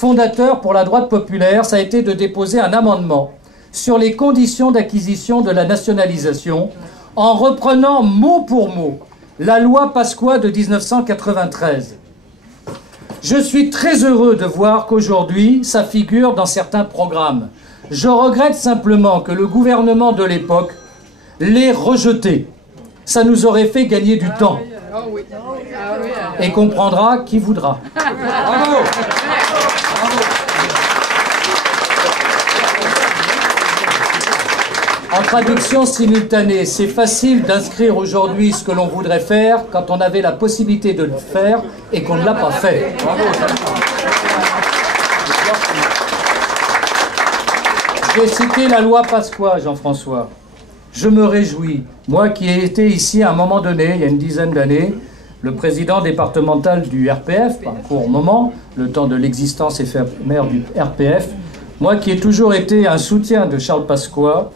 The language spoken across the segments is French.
fondateur pour la droite populaire, ça a été de déposer un amendement sur les conditions d'acquisition de la nationalisation en reprenant mot pour mot la loi Pasqua de 1993. Je suis très heureux de voir qu'aujourd'hui, ça figure dans certains programmes. Je regrette simplement que le gouvernement de l'époque l'ait rejeté. Ça nous aurait fait gagner du temps. Et comprendra qui voudra. Bravo. En traduction simultanée, c'est facile d'inscrire aujourd'hui ce que l'on voudrait faire quand on avait la possibilité de le faire et qu'on ne l'a pas fait. J'ai cité la loi Pasqua, Jean-François. Je me réjouis, moi qui ai été ici à un moment donné, il y a une dizaine d'années, le président départemental du RPF, par un court moment, le temps de l'existence éphémère du RPF, moi qui ai toujours été un soutien de Charles Pasqua,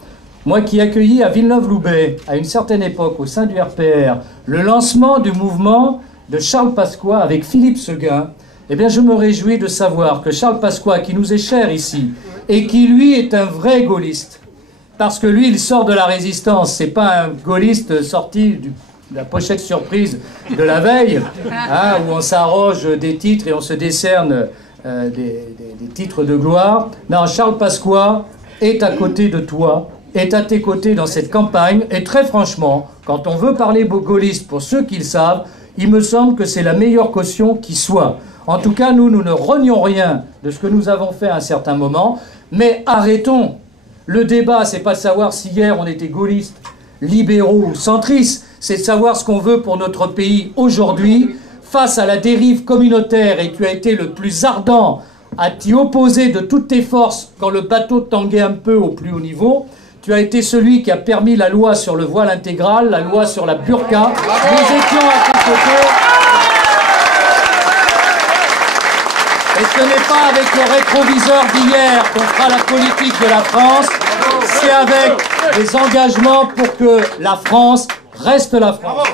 moi qui ai accueilli à Villeneuve-Loubet, à une certaine époque au sein du RPR, le lancement du mouvement de Charles Pasqua avec Philippe Séguin, eh bien je me réjouis de savoir que Charles Pasqua, qui nous est cher ici, et qui lui est un vrai gaulliste, parce que lui il sort de la résistance, c'est pas un gaulliste sorti de la pochette surprise de la veille, hein, où on s'arroge des titres et on se décerne des titres de gloire. Non, Charles Pasqua est à côté de toi, est à tes côtés dans cette campagne, et très franchement, quand on veut parler gaulliste pour ceux qui le savent, il me semble que c'est la meilleure caution qui soit. En tout cas, nous ne renions rien de ce que nous avons fait à un certain moment, mais arrêtons. Le débat, c'est pas de savoir si hier on était gaulliste, libéraux ou centristes, c'est de savoir ce qu'on veut pour notre pays aujourd'hui, face à la dérive communautaire, et tu as été le plus ardent à t'y opposer de toutes tes forces quand le bateau tanguait un peu au plus haut niveau. Tu as été celui qui a permis la loi sur le voile intégral, la loi sur la burqa. Nous étions à tes côtés. Et ce n'est pas avec le rétroviseur d'hier qu'on fera la politique de la France, c'est avec des engagements pour que la France reste la France.